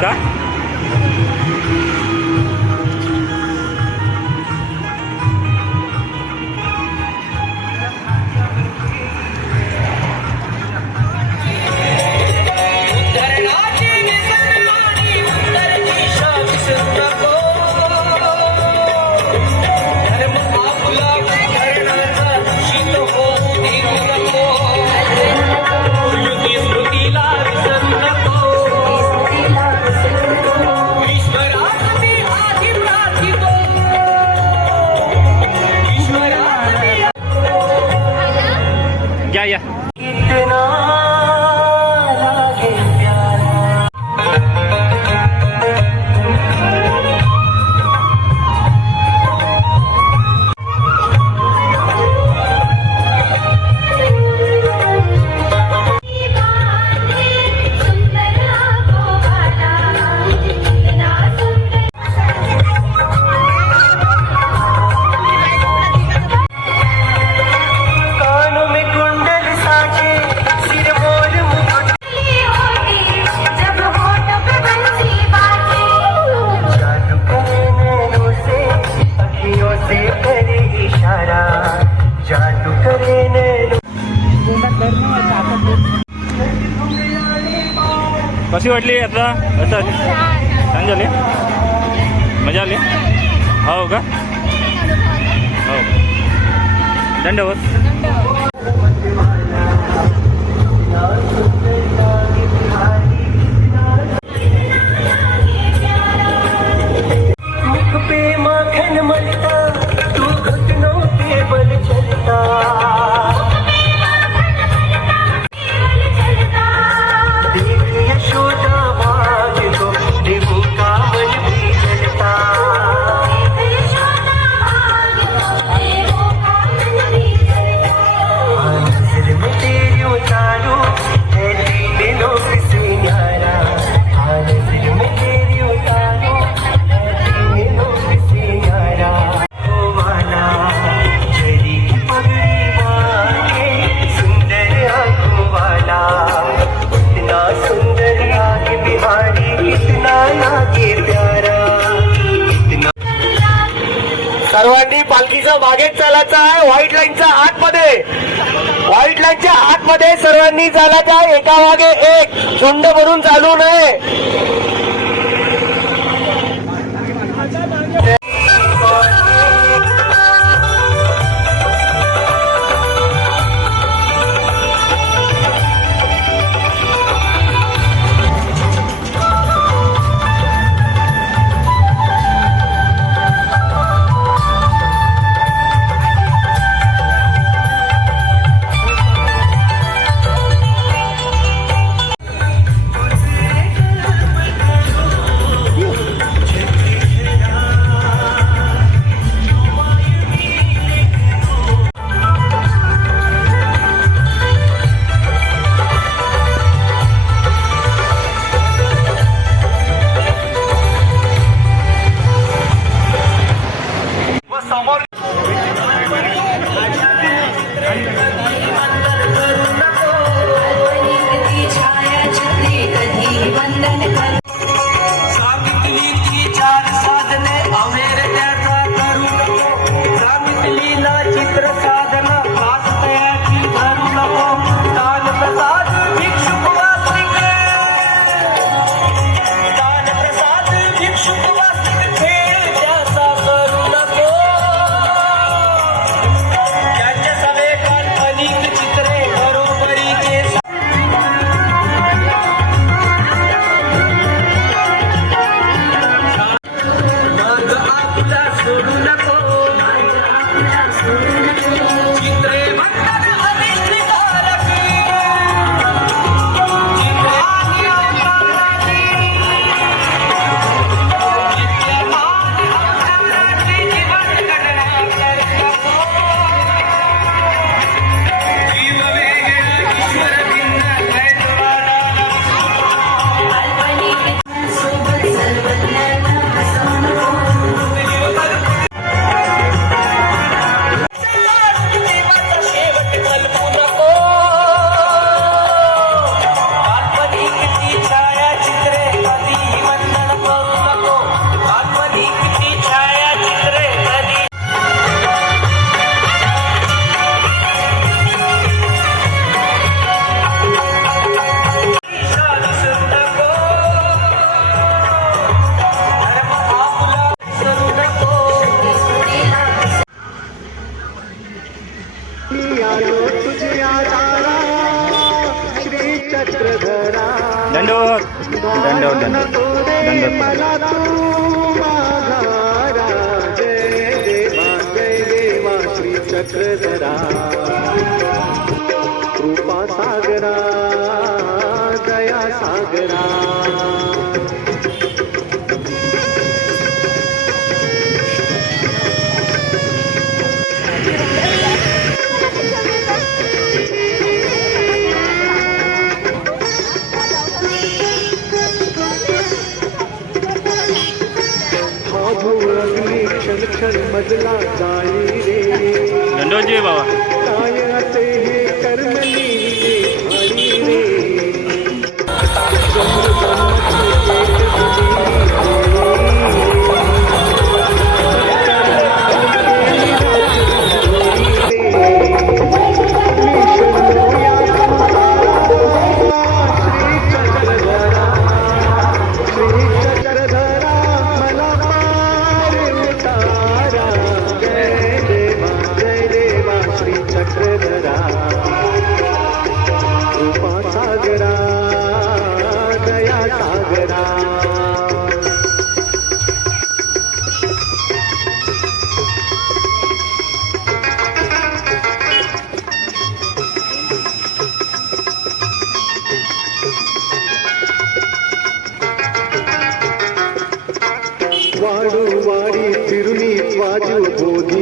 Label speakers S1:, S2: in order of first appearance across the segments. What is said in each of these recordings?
S1: Tá? घातला असं छान झाले मजा आली? हो का? हो.
S2: धन्यवाद चालायचा आहे व्हाईट लाईनच्या आतमध्ये. व्हाईट लाईनच्या आतमध्ये सर्वांनी चालायचं आहे. एका मागे एक. झुंड भरून चालू नये.
S3: चक्रधरा कृपा सागरा दया सागरा। क्षण क्षण मजला जाई
S1: জয়
S4: জয় বাবা
S5: వాడు వాడి తిరుని వాజు బోధి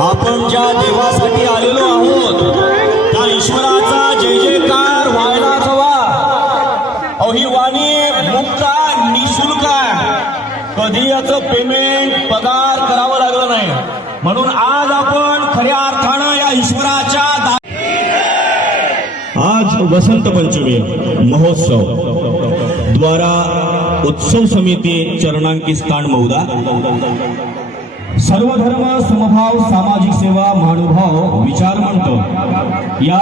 S5: आपण ज्या देवासाठी आलेलो आहोत त्या ईश्वराचा जय जयकार व्हायलाच हवा. अहो ही वाणी मुक्त निशुल्क कधी याचं पेमेंट पगार करावं लागलं नाही. म्हणून आज आपण खऱ्या अर्थानं या ईश्वराच्या
S1: आज वसंत पंचमी महोत्सव. द्वारा उत्सव समिती चरणांकी स्थान मौदा. सर्वधर्म समभाव सामाजिक सेवा महानुभाव विचार मंच या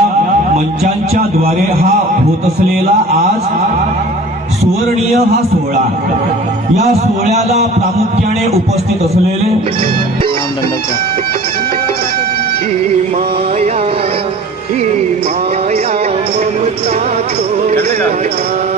S1: मंचांच्या द्वारे हा होत असलेला आज सुवर्णीय हा सोहळा. या सोहळ्याला प्रामुख्याने उपस्थित असलेले
S4: माया ही माया ममता तो